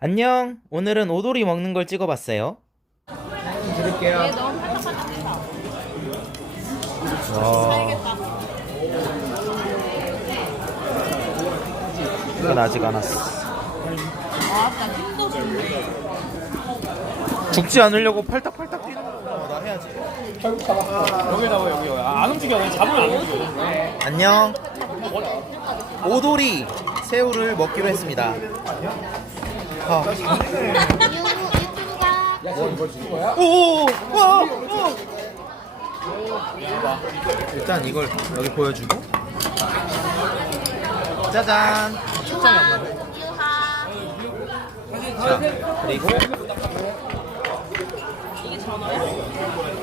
안녕. 오늘은 오돌이 먹는 걸 찍어봤어요. 드릴게요. 얘 너무 팔딱팔딱해서. 이건 아직 안 왔어. 아, 나 힘도 좋네. 죽지 않으려고 팔딱팔딱 뛰는 거. 나 해야지. 여기 잡아 여기 여기. 아, 안 움직여. 그냥 잡으면 안 움직여. 안녕. 오돌이 새우를 먹기로 했습니다. 아. 유튜브가 오, 와, 오. 일단 이걸 여기 보여주고. 짜잔. 초점이 안 맞네. 유하. 자, 그리고?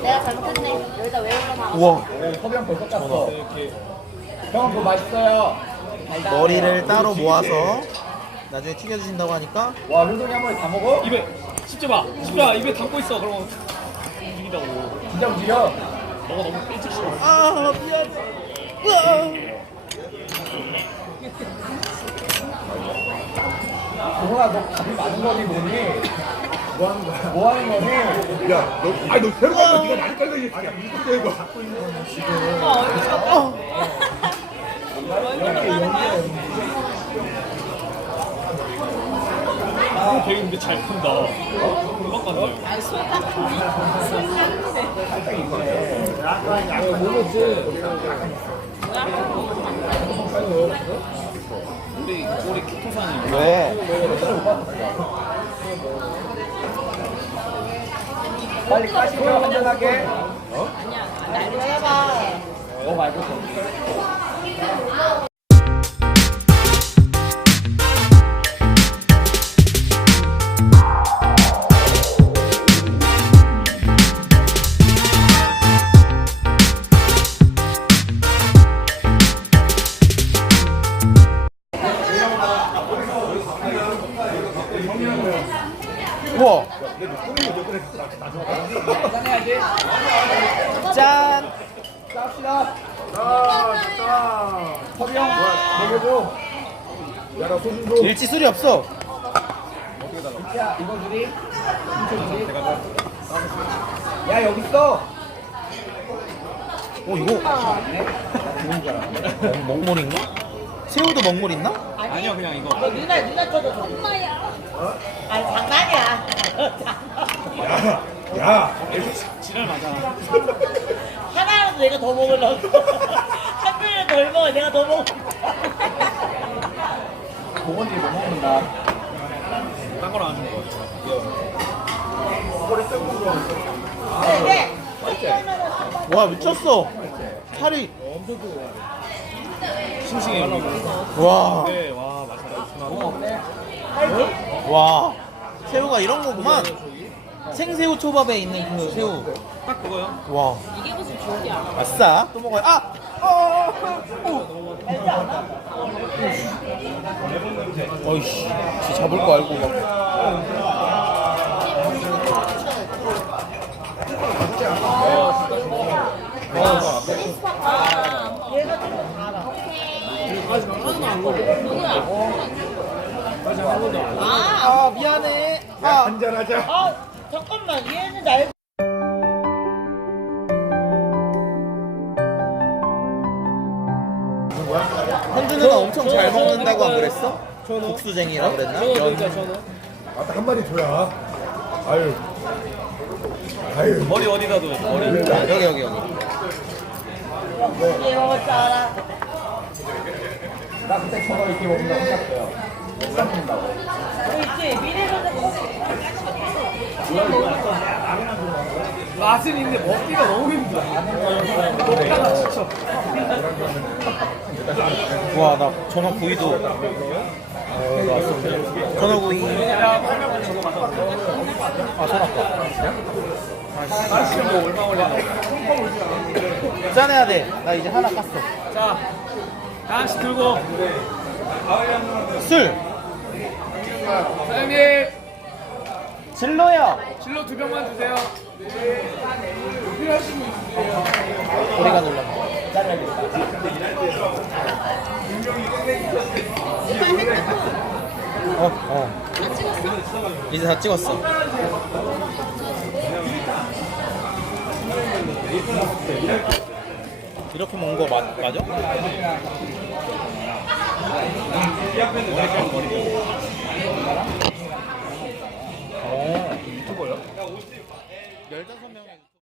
내가 잘못했네. 여기다 왜 올라나? 우와 섭외한 벌써 깠어. 형은 그거 맛있어요. 머리를 따로 모아서 나중에 튀겨주신다고 하니까 와, 효동이 한 번에 다 먹어? 입에 씹지 마. 씹지 마. 입에 담고 있어. 그러면 움직인다고. 진짜 움직여. 너가 너무 일찍 씹어. 아 미안해. 동훈아, 너 밥이 많은 거니 뭐니? 뭐 하는 거야? 뭐 하는 거니? 야, 너, 아니, 너 새로 가서 네가 많이 깔려, 이 새끼야. 무슨 새거 갖고 있는 어, 되게 근데 잘 큰다. 어? 금방 간다. 이거. 뭐 먹지? 우리 우리 키토산이 왜? 빨리 까시고 한잔하게. 날도 해봐. 너 말고. 우와. 짠. 쌉시다. 아, 진짜. 섭이 형, 먹여줘. 야, 나 소신 줘. 일지 술이 없어. 야, 이거 둘이. 이거 둘이. 야, 여기 있어. 어 이거 먹- 먹물인가? 새우도 먹물 있나? 아니야 그냥 이거. 누나, 누나 저도 엄마야. 아니, 장난이야. 야, 야. 지랄 맞아. 하나라도 내가 더 먹으려고. 한 병이라도 덜 먹어. 내가 더 먹어. 동원이 못 먹는다. 딴 거랑 하는 거. 네. 와 미쳤어. 살이 싱싱해. 와. 네, 와 맞아. 와 새우가 이런 거구만. 생새우 초밥에 있는 그 새우. 딱 그거요. 와. 이게 무슨 조리야? 아싸 또 먹어요. 아. 어. 오. 어이씨, 지 잡을 거 알고 막. 얘가 좀 달아. 누구야? 아, 아 미안해. 아. 한잔하자. 아, 잠깐만. 얘는 날 현주 누나 엄청 잘 먹는다고 안 그랬어? 국수쟁이라 그랬나? 연. 아, 딱 한마디 줘야. 아유. 아유. 머리 어디다 둬? 머리. 아, 여기 여기 여기. 얘 먹을 줄 알아. 나 그때 저거 이렇게 먹는다고 생각해요. 맛은 있는데 먹기가 너무 힘들어. 먹다가 지쳐. 와, 나 전어 구이도. 어, 나왔어. 전어 구이. 아, 전어 거. 맛있는 거 얼마 걸리나? 짠해야 돼. 나 이제 하나 깠어. 자, 하나씩 들고. 술. 사장님, 진로요. 진로 두 병만 주세요. 우리가 놀랐네. 일단 햇빛 어, 어. 다 찍었어? 이제 다 찍었어. 이렇게 먹는 거 맞, 맞아? 어. 유튜버요? 15명에